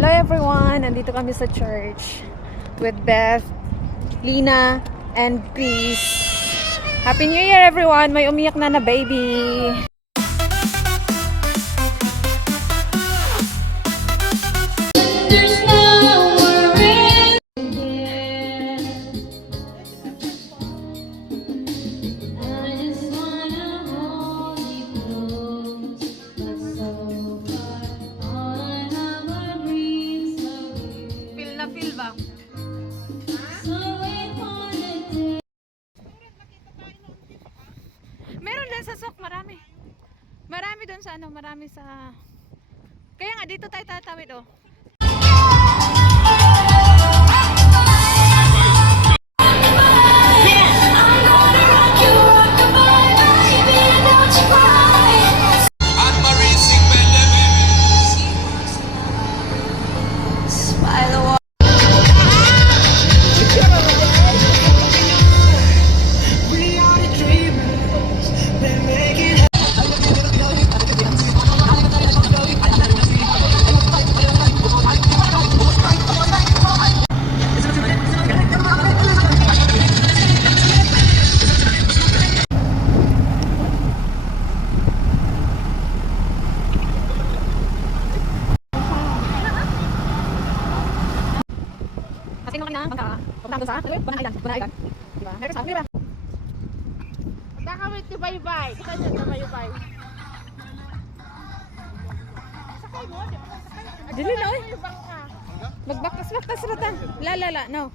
Hello everyone! Nandito kami sa church with Beth, Lina, and Chris. Happy New Year everyone! May umiyak na baby! Feel ba? Meron din sa Sok, marami. Marami doon sa ano, marami sa... Kaya nga dito tayo tatawid oh. Kasi naman na, bangka, pumunta sa, Banaigan. Diba? Meron sa, diba? Nakawit ni Baybay. Kita niya na Baybay. Sakay mo, di ba? Dili na, oy. Sakay mo, bangka. Magbaktas-baktas rata. La, no.